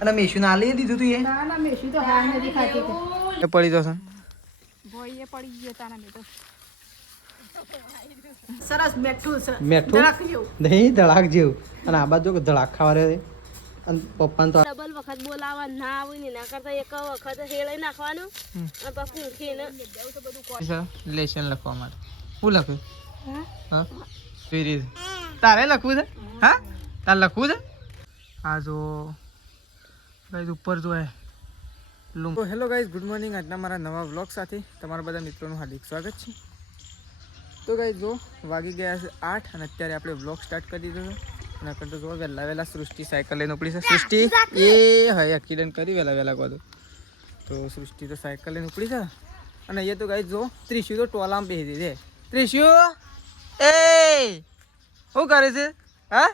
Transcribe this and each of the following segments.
અને મેશું ના લઈ દીધું તું ના ના મેશું તો હા નથી ખાતી એ પડી જશે ભોઈએ પડી ગયો તાના મે તો સરસ મેઠું છે મેઠું ધડાક જેવું નહીં ધડાક જેવું અને આ બાજુ ધડાક ખાવા રહે અને પપ્પાને તો ડબલ વખત બોલાવા ના આવે ને ના કરતા એક વખત હેળાઈ નાખવાનું અને પછી ઊંઘીને લેશન લખવા માટે શું લખ્યું હા સિરીઝ તારે લખવું છે હા તારે લખવું છે આ જો ગાઈઝ ઉપર જો હે તો હેલો ગાઈઝ ગુડ મોર્નિંગ આજના મારા નવા વ્લોગ સાથે તમારા બધા મિત્રોનું હાર્દિક સ્વાગત છે તો ગાઈઝ જો વાગી ગયા છે 8 અને અત્યારે આપણે વ્લોગ સ્ટાર્ટ કરી દીધો છે અને કરતો જો વહેલા સૃષ્ટિ સાયકલ લઈને ઉપડી છે સૃષ્ટિ એ હવે એક્સિડન્ટ કરી વહેલા કહો તો સૃષ્ટિ તો સાયકલ લઈને ઉપડી છે અને એ તો ગાઈઝ જો ત્રિશુ તો ટોલામાં બેસી દીધી ત્રિશુ એ શું કરે છે હા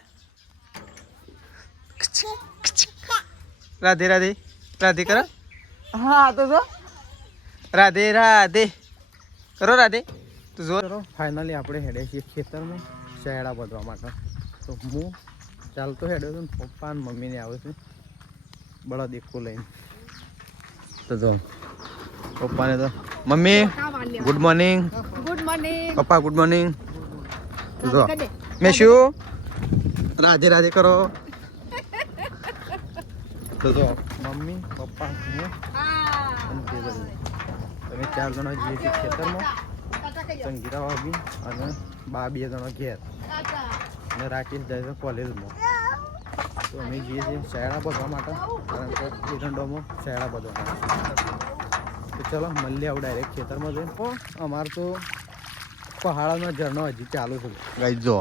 રાધે રાધે રાધે કરો હા તો જો રાધે રાધે કરો રાધે તો જો ફાઇનલી આપણે હેડે છીએ ખેતરમાં શેરડા બધવા માટે તો હું ચાલતો હેડ્યો છું પપ્પા અને મમ્મીને આવે છે બળદ દેખો લઈને તો જો પપ્પાને તો મમ્મી ગુડ મોર્નિંગ પપ્પા ગુડ મોર્નિંગ તો જો મેં શું રાધે રાધે કરો તો જો મમ્મી પપ્પા હું તમે 4 જણા જઈએ છીએ ખેતરમાં સંગીતા ભાભી અને બા 2 જણા ઘેર અને રાકેશ જાય છે કોલેજમાં તો અમે જઈએ છીએ શેરડા બધવા માટે કારણ કે એરંડોમાં શેરડા બધવા તો ચલો મળીએ આવું ડાયરેક્ટ ખેતરમાં જઈને અમારે તો પહાડનો ઝરણો હજી ચાલુ છે ગાઈ જો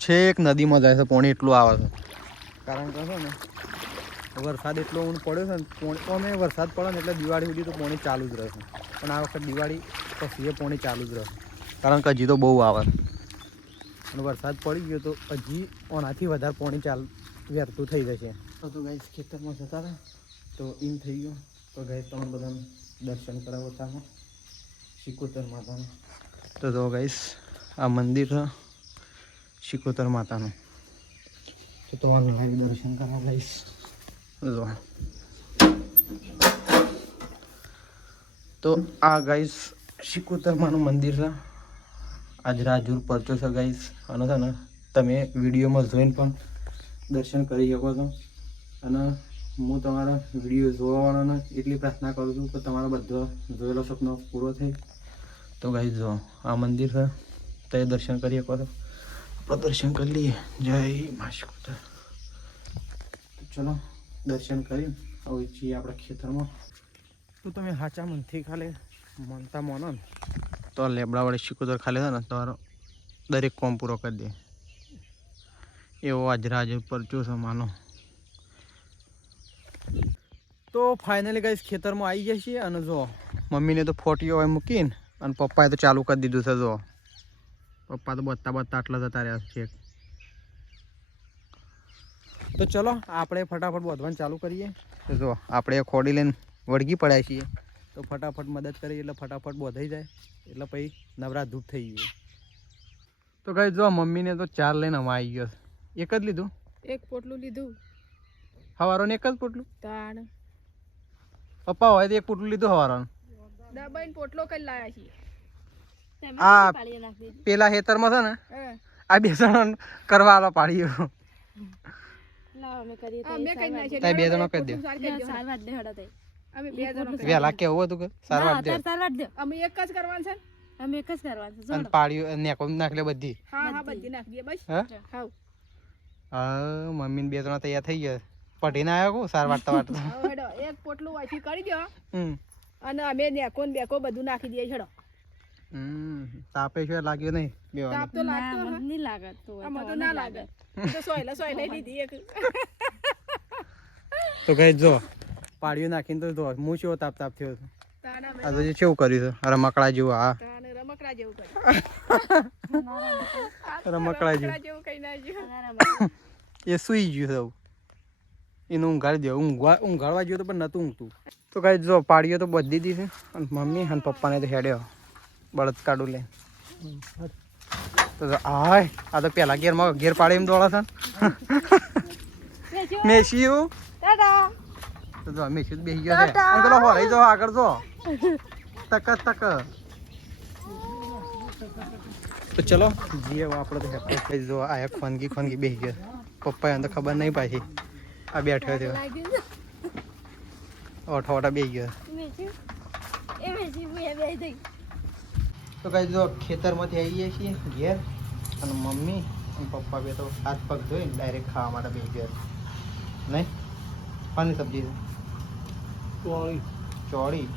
છેક નદીમાં જાય છે પાણી એટલું આવે છે કારણ કે છે ને વરસાદ એટલો ઊંડ પડ્યો છે ને અમે વરસાદ પડે ને એટલે દિવાળી સુધી તો પાણી ચાલુ જ રહેશે પણ આ વખત દિવાળી પછી એ પાણી ચાલુ જ રહેશે કારણ કે હજી તો બહુ આવે અને વરસાદ પડી ગયો તો હજી ઓનાથી વધારે પાણી વેરતું થઈ જશે તો ગાઈસ ખેતરમાં જતા રહે તો એમ થઈ ગયો તો ગાઈસ તમે બધાને દર્શન કરાવો ચાલો શિકોતર માતાનું તો જો ગાઈસ આ મંદિર છે શિકોતર માતાનું તો તમારું લાઈવ દર્શન કરવા ગાઈસ જો તો આ ગાઈસ શિકોતર માનું મંદિર છે આજ રાજુર પરચો છે ગાઈસ અને છે ને તમે વિડીયોમાં જોઈને પણ દર્શન કરી શકો છો અને હું તમારા વિડીયો જોવાવાળાને એટલી પ્રાર્થના કરું છું કે તમારો બધો જોયેલો સપનો પૂરો થાય તો ગાઈસ જો આ મંદિર છે તે દર્શન કરી શકો છો આપણે દર્શન કરી લઈએ જય મા શિકોતર ચલો દર્શન કરી હવે છીએ આપણા ખેતરમાં તો તમે હાચા મનથી ખાલી મનતા મોનો ને તો લેબડાવાળી શિકોતર ખાલી છે ને તમારો દરેક કોમ પૂરો કરી દે એવો આજ રાજ પરચો છે માનો તો ફાઇનલી ગાઈસ ખેતરમાં આવી ગયા છીએ અને જો મમ્મીને તો ફોટીઓ હોય મૂકીને અને પપ્પાએ તો ચાલુ કરી દીધું છે જો પપ્પા તો બત્તા આટલા જતા રહ્યા છે તો ચલો આપણે ફટાફટ વધવાનું ચાલુ કરીએ તો જો આપણે ખોડી લઈને વળગી પડ્યા છીએ તો ફટાફટ મદદ કરીએ એટલે ફટાફટ બોધાઈ જાય એટલે પછી નવરા ધૂપ થઈ ગયું તો ગાઈસ જો મમ્મીને તો 4 લઈને અમે આવી ગયો એક જ લીધું એક પોટલું લીધું હવારોને એક જ પોટલું તાણ પપ્પા હોય તો એક પોટલું લીધું હવારોને દબાઈને પોટલો કરી લાયા છીએ આ પેલા ખેતરમાં છે ને આ 2 જણ કરવા આલો પાડ્યો અમે કઈ નાખીએ તાઈ 2 જણો કરી દે અમે 2 જણો વેલા કેવું હતું કે સારવાર દે અમે એક જ કરવાનું છે અમે એક જ કરવાનું છે અને પાડ્યું નેકો નાખ લે બધી હા બધી નાખ દઈએ બસ હાવ હા મમ્મી 2 જણા તૈયાર થઈ ગયા પઢીને આવ્યો કો સાર વાટતા વાટતા હેડો એક પોટલું વાસી કરી દો અને અમે નેકો ને બેકો બધું નાખી દઈએ છેડો તાપે છે લાગ્યો નહીં બેવાનો તાપ તો લાગતો નહીં લાગત તો આમાં તો ના લાગે તો સોય લીધી એક તો કઈ જો પાડ્યું નાખીને તો જો હું ચેવો તાપ થયો હતો તાના આ તો કેવું કર્યું છે રમકડા જેવું હા તાને રમકડા જેવું કરી રમકડા જેવું કઈ ના જેવું એ સુઈ ગયું સૌ એનું ઊંઘાડી દે ઊંઘાડવા ગયો તો પણ નતું ઊંઘતું તો કઈ જો પાડ્યો તો બધી દીધી અને મમ્મી અને પપ્પાને તો હેડ્યો બળદ કાઢું લે તો હાય આ તો પેલા ગેરમાં ગેર પાડે એમ દોડા છે મેસ્યુ ટાટા તો જો મેસ્યુ બેસી ગયો છે અને પેલો હોરાઈ જો આગળ જો તક તક તો ચલો જીએ આપણે તો હેપી થઈ જો આ ખોનગી બેસી ગયો પપ્પા એને તો ખબર નહીં પાછી આ બેઠો થયો ઓઠા બેસી ગયો તો કઈ જો ખેતરમાંથી આવીએ છીએ ઘેર અને મમ્મી અને પપ્પા બે તો હાથ પગ ધોઈને ડાયરેક્ટ ખાવા માટે બેસી ગયા નહીં પાની સબ્જી છે ચોળી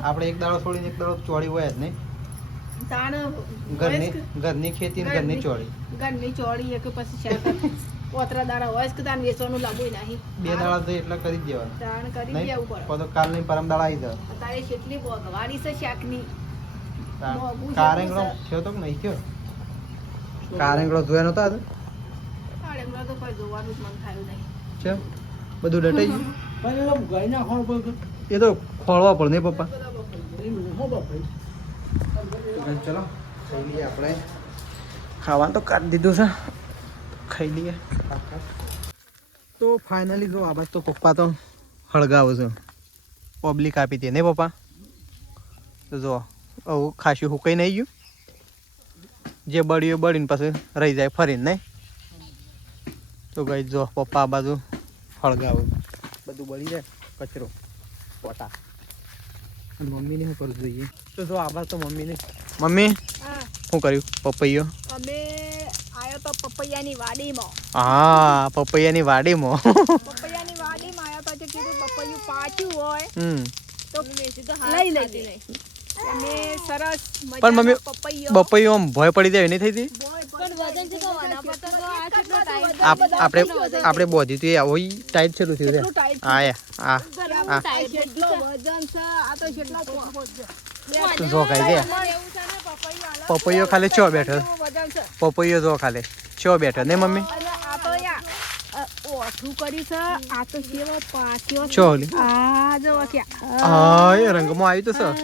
આપણે એક દાડો છોડીને એક દાડો ચોળી હોય જ નહીં ઘરની ખેતી ને ઘરની ચોળી ઘરની ચોળી એક પછી શાક પોતરા દાડા હોય કે તાન વેચવાનું લાગુ નહીં બે દાડા તો એટલે કરી જ દેવાનું તાણ કરી નહીં? દેવું પડે તો કાલ નહીં પરમ દાડા આવી જાવ તારે કેટલી ભગવાડી છે શાકની મોંઘું છે કારેંગડો થયો તો કે નહીં થયો કારેંગડો જોયો નતો આજે તારે હમણાં તો કોઈ જોવાનું જ મન થયું નહીં છે બધું ડટાઈ ગયું એ તો ખોળવા પડે નહીં પપ્પા ચલો ખાઈ લઈએ આપણે ખાવાનું તો કાઢી દીધું છે ખાઈ લઈએ તો ફાઇનલી જો આ બાદ તો પપ્પા તો હળગાવે છે પબ્લિક આપી દે નહીં પપ્પા તો જો આવું ખાસું હુકાઈ નહીં ગયું જે બળ્યું એ બળીને પછી રહી જાય ફરીને નહીં તો ગઈ જો પપ્પા આ બાજુ હળગાવે બધું બળી જાય કચરો પોટા અને મમ્મીને શું કરવું જોઈએ તો જો આ બાદ તો મમ્મી હા શું કર્યું પપૈયો અમે આયો તો પપૈયાની વાડીમાં હા પપૈયાની વાડીમાં પપૈયાની વાડીમાં આયા તો જે કીધું પપૈયું પાક્યું હોય તો લઈ લઈએ અમે સરસ પણ મમ્મી મજાનો પપૈયો બપૈયો આમ ભય પડી જાય નહીં થઈ હતી પણ વજન છે તો આના પર તો આ કેટલો ટાઈટ આપણે બોધી તો આવો ટાઈટ છે થયું કેટલું ટાઈટ આ આ ટાઈટ કેટલો વજન છે આ તો કેટલો તો જો ગાઈ દે એવું છે ને પપૈયું પપૈયો ખાલી ચો બેઠો વજન છે પપૈયો જો ખાલી ચો બેઠો નહીં મમ્મી અને આ તો યા ઓઠું કરી છે આ તો કેવો પાક્યો છે ચો ઓલી આ જો કે હા એ રંગમાં આવ્યું તો સર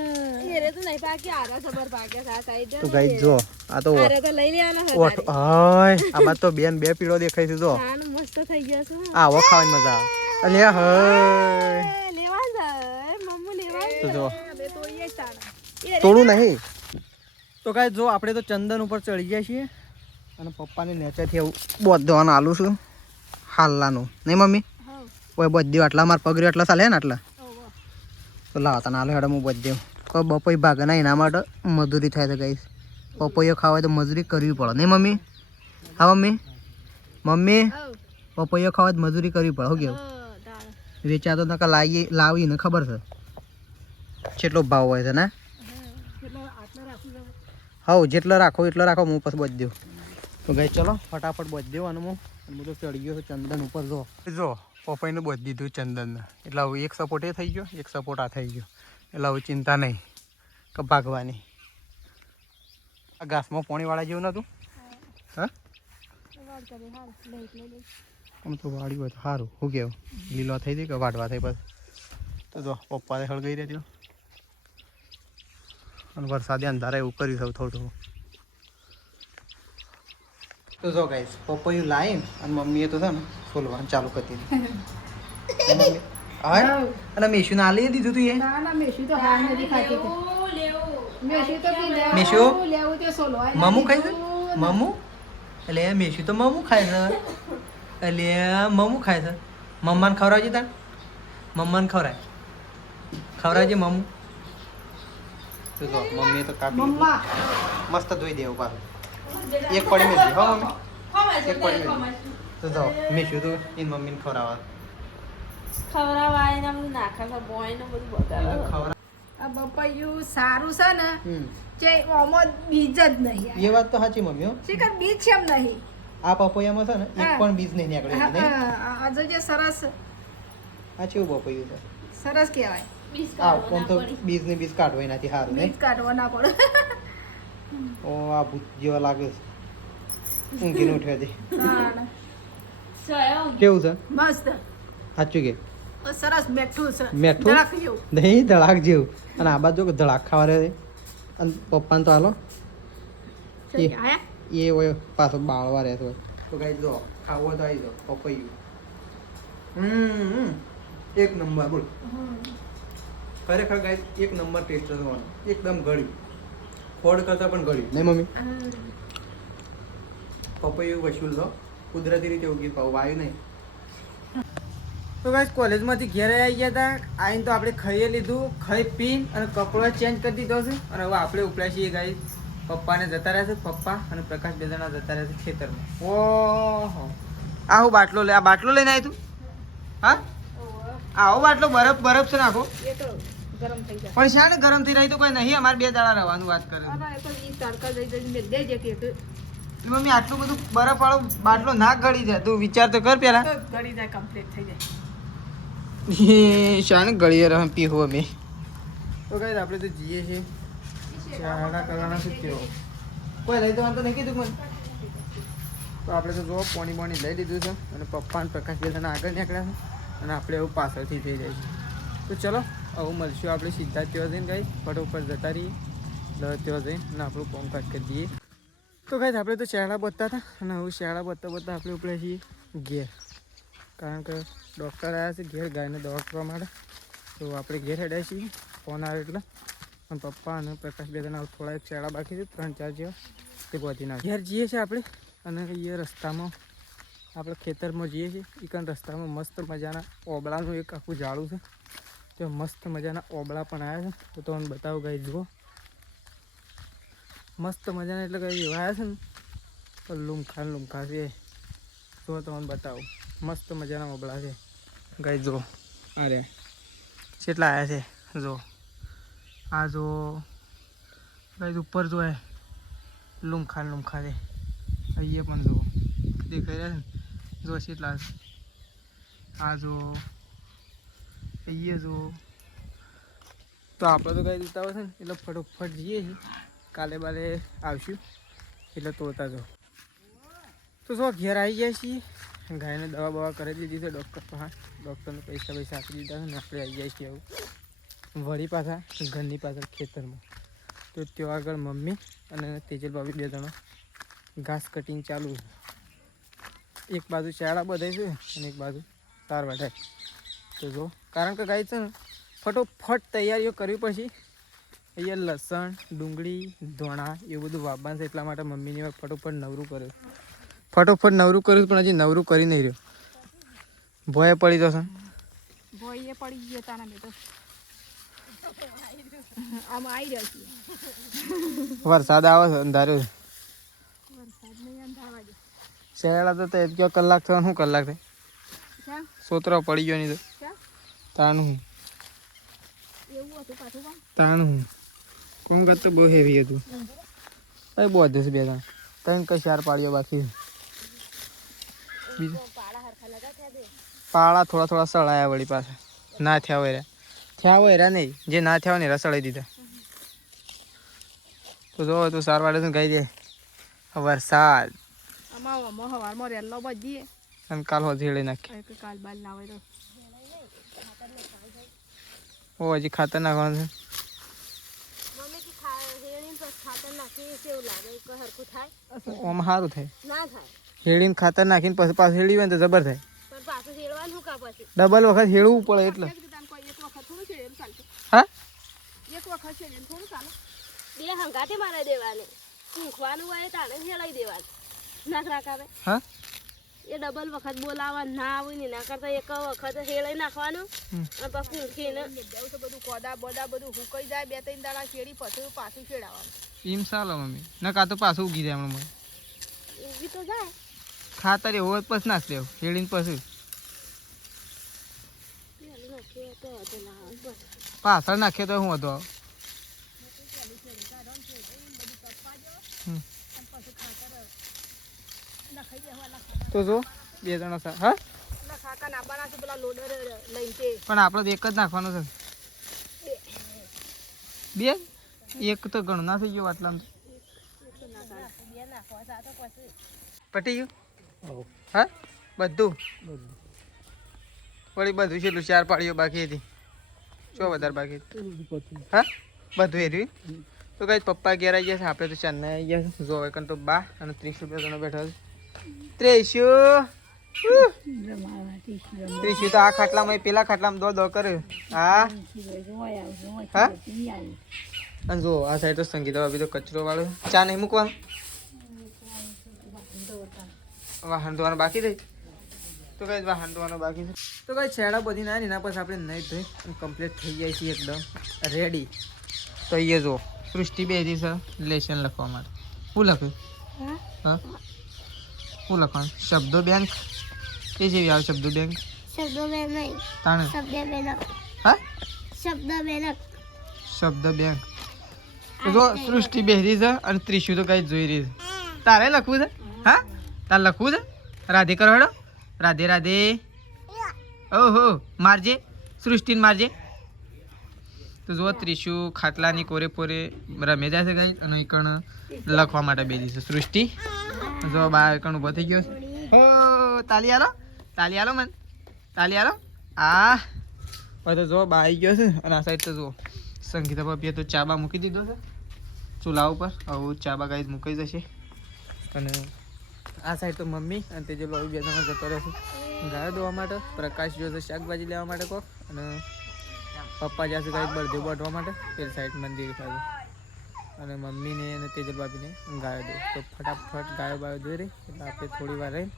એરે તો નહીં પાકી આરા ખબર પાકે આ સાઈડ તો ગાઈ જો આ તો આરે તો લઈ લેવાનો છે ઓઠ હાય આમાં તો બેન બે પીળો દેખાય છે જો આનો મસ્ત થઈ ગયો છે આવો ખાવાની મજા આવે અલે હાય લેવા જાય મમ્મુ લેવા તો જો હવે તો એ તાણા થોડું નહીં તો કાંઈ જો આપણે તો ચંદન ઉપર ચડી ગયા છીએ અને પપ્પાને નેચેથી એવું બોધવાનું આલું છું હાલવાનું નહીં મમ્મી કોઈ બધી આટલા મારા પગરી આટલા ચાલે ને આટલા તો લાવ તને આલો હેડો હું બધી કોઈ બપોઈ ભાગે ના એના માટે મજૂરી થાય છે કઈ પપૈયો ખાવા તો મજૂરી કરવી પડે નહીં મમ્મી હા મમ્મી પપૈયો ખાવા તો મજૂરી કરવી પડે શું કેવું વેચાતો નકા લાવીને ખબર છે કેટલો ભાવ હોય છે ને હા જેટલો રાખો એટલો રાખો હું પછી બચ દઉં તો ગઈ ચલો ફટાફટ બચ દઉં અને હું તો ચડી ગયો છું ચંદન ઉપર જો પપ્પાઈને બચ દીધું ચંદન એટલે હવે એક સપોર્ટ એ થઈ ગયો એક સપોર્ટ આ થઈ ગયો એટલે હવે ચિંતા નહીં કે ભાગવાની આ ઘાસમાં પોણીવાળા જેવું નહોતું હા આમ તો વાળી હોય તો સારું શું કેવું લીલો થઈ ગઈ કે વાટવા થઈ પછી તો જો પપ્પાને હળગાઈ રહ્યો અને વરસાદે અંધારા એવું કર્યું છે થોડું તો જો ગાઈસ પપૈયું લાવીને અને મમ્મીએ તો છે ને ફોલવાનું ચાલુ કરી દીધું અને મેશુને આલી દીધું તું એ ના ના મેશી તો હાર નથી ખાતી મેશી તો કી લેવું મેશુ? લેવું તે સોલવાય મમુ ખાય છે મમુ એટલે મેશુ તો મમુ ખાય છે એટલે મમુ ખાય છે મમ્માને ખવડાવજે તાર મમ્માને ખવડાવજે મમુ તો જો મમ્મીએ તો કાપી મમ્મા મસ્ત ધોઈ દેવું પાછું એક પડી મેં હો મમ્મી એક પડી મેં તો જો મેશું તો એની મમ્મીને ખવડાવવા ખવરાવાય ને આમ નાખા છે બોય ને બધું બગાડે આ પપૈયું સારું છે ને હમ જે ઓમાં બીજ જ નહીં એ વાત તો સાચી મમ્મી હો શીખર બીજ છે એમ નહીં આ પપૈયામાં છે ને એક પણ બીજ નહીં નીકળ્યું નહીં આજે જે સરસ આ કેવું પપૈયું છે સરસ કહેવાય આ કોણ તો બીજ ને બીજ કાઢવા એનાથી સારું નહીં બીજ કાઢવા ના પડે ઓ આ ભૂત જેવા લાગે છે ઊંઘીને ઉઠ્યા છે કેવું છે મસ્ત સાચું કે સરસ મેઠું છે મેઠું? ધડાક જેવું. નહીં ધડાક જેવું અને આ બાજુ ધડાક ખાવા રહે અને પપ્પાને તો હાલો આયા? એ હોય પાછો બાળવા રહેતો હોય તો કઈ જો ખાવું હોય તો આવી જાઓ પપૈયું એક નંબર બોલ. ખરેખર ગાઈસ એક નંબર ટેસ્ટ હતો આનો. એકદમ ગળ્યું. ફોડ કરતા પણ ગળ્યું નહીં મમ્મી? પપૈયું વસૂલ છો કુદરતી રીતે ઉગી પાવ વાયુ નહીં. તો ગાઈસ કોલેજમાંથી ઘેર આવી ગયા હતા. આવીને તો આપણે ખાઈ લીધું. ખાઈ પીને અને કપડો ચેન્જ કરી દીધો છે અને હવે આપણે ઉપડ્યા છીએ ગાઈસ. પપ્પાને જતા રહ્યા છે. પપ્પા અને પ્રકાશ બે જણા જતા રહ્યા છે ખેતરમાં. ઓહો આ હું બાટલો લે. આ બાટલો લઈને આવી તું? હા આવો બાટલો બરફ બરફ છે નાખો. એ તો ગરમ થઈ જાય. પણ શાને ગરમ થઈ રહી તો કોઈ નહીં. અમારે 2 દાડા રહેવાનું વાત કરે. અરે એ તો ઈ તડકા જઈ જઈને દેજે કે મમ્મી આટલું બધું બરફ વાળો બાટલો ના ગળી જાય. તું વિચાર તો કર પેલા. તો ગળી જાય, કમ્પ્લીટ થઈ જાય. શાને ગળીએ રહે પીવું અમે. તો ગાઈસ આપણે તો જઈએ છીએ ચાડા કરવાના શું કેવો. કોઈ લઈ જવાનું તો નહીં કીધું મને. તો આપણે તો જો પોણી બોણી લઈ લીધું છે અને પપ્પા અને પ્રકાશ બે જણા આગળ નીકળ્યા છે અને આપણે એવું પાછળથી થઈ જાય છે. તો ચલો હવે મળશું આપણે સીધા ત્યાં જઈને ગાઈસ ફટોફટ જતા રહીએ. ત્યાં જઈને અને આપણું કોમકાજ કરી દઈએ. તો ગાઈસ આપણે તો શેરડા બચતા હતા અને હવે શેરડા બચતા બચતા આપણે ઉપડ્યા છીએ ઘેર. કારણ કે ડૉક્ટર આવ્યા છે ઘેર ગાયને દવા કરવા માટે. તો આપણે ઘેર હેડ્યા છીએ ફોન આવે એટલે. અને પપ્પા અને પ્રકાશ બે જણા થોડા એક શેરડા બાકી છે 3-4 જેવા તે પહોંચી નાખે. ઘેર જઈએ છીએ આપણે અને એ રસ્તામાં આપણે ખેતરમાં જઈએ છીએ. એ કારણ રસ્તામાં મસ્ત મજાના ઓબળાનું એક આખું ઝાડું છે. ત્યાં મસ્ત મજાના ઓબળા પણ આવ્યા છે. તો તમને બતાવું ગાઈ જુઓ મસ્ત મજાના એટલે કંઈ એવા આવ્યા છે ને તો લૂમખા છે. જો તમને બતાવું મસ્ત મજાના ઓબળા છે ગાઈ જુઓ. અરે કેટલા આવ્યા છે જો. આ જો ગાઈ ઉપર જો લૂમખા છે. અહીંયા પણ જુઓ દેખાઈ રહ્યા છે ને જો કેટલા છે. આ જો અહીંયા જો. તો આપણે તો ગાઈ દેતા હોય છે ને એટલે ફટોફટ જઈએ છીએ. કાલે બાલે આવશું એટલે તોડતા જો. તો જો ઘેર આવી ગયા છીએ. ગાયને દવા બવા કરી દીધી છે ડૉક્ટર પાસે. ડૉક્ટરને પૈસા આપી દીધા છે ને આપણે આવી જાય છીએ આવું વળી પાછા ઘરની પાછળ ખેતરમાં. તો ત્યાં આગળ મમ્મી અને તેજલ ભાભી 2 જણા ઘાસ કટિંગ ચાલુ છે. એક બાજુ ચાળા બધે છે અને એક બાજુ તાર વાઢાય. તો જો કારણ કે ગાય છે ને ફટોફટ તૈયારીઓ કરવી પછી અહીંયા લસણ ડુંગળી ધોણા એવું બધું વાવવાનું છે. એટલા માટે મમ્મીને ફટોફટ નવરું કર્યું. પણ હજી નવરું કરી નહીં રહ્યો. ભોય પડી જશે. ભોય પડી ગયો તારા મેં તો આમાં આવી રહ્યો છે. વરસાદ આવે છે અંધાર્યો છે. વરસાદ નહીં અંધારા દે. શેરડા તો 1 કલાક થયો. શું કલાક થાય? ક્યાં સોતરો પડી ગયો નહીં તો ક્યાં તાનું એવું હતું પાછું પણ તાનું કોમ કરતો બહુ હેવી હતું. એ બહુ અધે છે 2 જણા 3 કે 4 પાડીઓ બાકી છે. બીજું પાળા થોડા સળાયા વળી પાછા ના થયા હોય નહીં. જે ના થયા હોય ને સળાઈ દીધા. તો જો તું સાર વાડે તું કહી દે વરસાદ અમારો હવારમાં રેલો બજીએ અને કાલ હોધી હેળી નાખી. કાલ બાલ ના હોય તો હજી ખાતર નાખવાનું છે. મમ્મી કી હેળીને પછી ખાતર નાખી કેવું લાગે કોઈ હરખું થાય? આમાં સારું થાય. ના થાય. હેળીને ખાતર નાખીને પછી પાછું હેળી હોય ને તો જબર થાય. પણ પાછું હેળવાનું કા પછી? ડબલ વખત હેળવું પડે એટલે. એક વખત થોડું છે એમ ચાલશે. હા એક વખત છે એમ થોડું ચાલે. 2 હંગાતે મારે દેવાની. ઊંઘવાનું હોય તાણે હેળાઈ દેવાનું. નાખરા કરે. હા એ ડબલ વખત બોલાવા ના આવે ને ના કરતા એક વખત હેળાઈ નાખવાનું અને પછી ઊંઘીને દેવું તો બધું કોદા બોદા બધું હુકાઈ જાય 2-3 દાડા શેરી પછી પાછું છેડાવવાનું. એમ ચાલો મમ્મી ના કાં તો પાછું ઉગી જાય હમણાં. ઊંઘી તો જાય. ખાતર એવું હોય પછી નાખ દેવું હેળીને પછી પેલું નાખીએ તો હતો ના આવે બસ. પાછળ નાખીએ તો શું હતો? તો જો 2 જણા સા હા ખાકા નાખવાના છે પેલા લોડર લઈને તે. પણ આપણે તો એક જ નાખવાનો છે. 2 એક તો ઘણું ના થઈ ગયું આટલામાં. પટી ગયું હા બધું વળી બધું છે. 4 પાડીઓ બાકી હતી. શું વધારે બાકી હા બધું એર્યું. તો કઈ પપ્પા ઘેર આવી ગયા છે. આપણે તો ચેન્નાઈ આવી ગયા છે. જો હવે તો બા અને 30 રૂપિયા જણા બેઠા છે. 30 ત્રીસી તો આ ખાટલામાં પેલા ખાટલામાં દોડ દોડ કરે. હા હા અને જો આ સાઈડ તો સંગીતા ભાભી તો કચરો વાળો. ચા નહીં મૂકવાનો? વાહન ધોવાનું બાકી રહી. તો કઈ વાહન ધોવાનું બાકી છે. તો કઈ છેડા બધી ના એના પછી આપણે નહીં ધોઈ અને કમ્પ્લીટ થઈ જાય છે એકદમ રેડી. તો એ જો સૃષ્ટિ બેરી છે લેશન લખવા માટે. શું લખ્યું? હા શું લખવાનું? શબ્દો બેંક એ જેવી આવે શબ્દો બેંક? શબ્દો બેન નહીં, તાણે શબ્દ બેનક, હા શબ્દ બેનક. શબ્દ બેંક. તો જો સૃષ્ટિ બેરી છે અને ત્રિશુ તો કઈ જોઈ રહી છે. તારે લખવું છે? હા તારે લખવું છે? રાધે કરો હેડો. રાધે રાધે. ઓહો મારજે સૃષ્ટિને મારજે. તો જો ત્રિશુ ખાટલાની કોરે પોરે રમે જાય છે કઈ અને કણ લખવા માટે બેસી છે સૃષ્ટિ. જો બાર કણ ઉભો થઈ ગયો છે. હો તાલી આલો, તાલી આલો મન, તાલી આલો. આ હવે તો જો બા આવી ગયો છે અને આ સાઈડ તો જો સંગીતા ભાભીએ તો ચાબા મૂકી દીધો છે ચૂલા ઉપર. હવે ચાબા ગાઈ મૂકાઈ જશે અને આ સાઈડ તો મમ્મી અને તે જે લોહી બે જણા જતો રહેશે ગાયો દોવા માટે. પ્રકાશ જોશે શાકભાજી લેવા માટે કોક અને પપ્પા જશે ગાય બળદેવ બાંધવા માટે પેલી સાઈડ મંદિર ખાતે અને મમ્મીને અને તેજલ ભાભીને ગાયો દો. તો ફટાફટ ગાયો બાયો દોઈ રહી એટલે આપણે થોડી વાર રહીને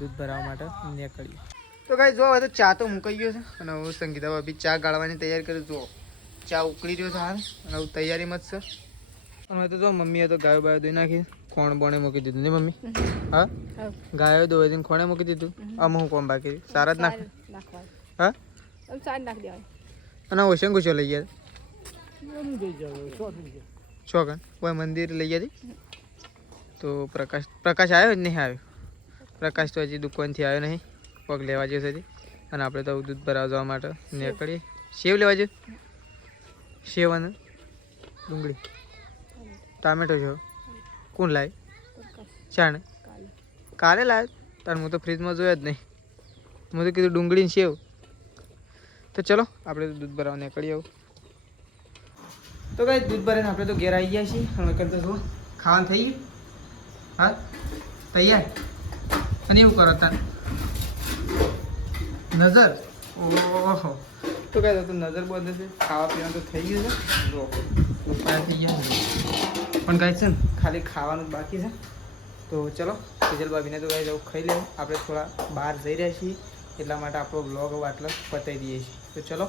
દૂધ ભરાવવા માટે નીકળીએ. તો ગાય જો હવે તો ચા તો મુકાઈ ગયો છે અને હું સંગીતા ભાભી ચા ગાળવાની તૈયારી કરી. જુઓ ચા ઉકળી રહ્યો છે હાલ અને હું તૈયારીમાં જ છે. અને હવે તો જો મમ્મીએ તો ગાયો બાયો દોઈ નાખી ખોણ બોણે મૂકી દીધું ને મમ્મી? હા ગાયો દોઈ દઈને ખોણે મૂકી દીધું. આમ હું કોમ બાકી સારા જ નાખે. હા અને ઓશન ગુસ્સો લઈ ગયા ચોકન કોઈ મંદિર લઈ ગયા તો પ્રકાશ આવ્યો જ નહીં? આવ્યો પ્રકાશ તો હજી દુકાનથી આવ્યો નહીં. પગ લેવા જશે હજી અને આપણે તો દૂધ ભરાવા જવા માટે નીકળીએ. સેવ લેવા જઈએ. સેવ અને ડુંગળી ટામેટો છે. કોણ લાવે? ચાણે કાલે લાવે તાર હું તો ફ્રીજમાં જોયા જ નહીં. હું તો કીધું ડુંગળી ને સેવ. તો ચલો આપણે તો દૂધ ભરાવા નીકળી આવું. તો કઈ દૂધ ભરાઈને આપણે તો ઘેર આવી ગયા છીએ અને કરતા જો ખાવાનું થઈ ગયું. હા તૈયાર. અને એવું કરો તાર નજર. ઓહો તો કઈ તો નજર બંધ છે. ખાવા પીવાનું તો થઈ ગયું છે. જો ઉપાય થઈ ગયા પણ કાંઈ છે ને ખાલી ખાવાનું જ બાકી છે. તો ચલો તેજલ ભાભીને તો કાંઈ જવું ખાઈ લેવું. આપણે થોડા બહાર જઈ રહ્યા છીએ એટલા માટે આપણો બ્લોગ આટલો પતાવી દઈએ છીએ. તો ચલો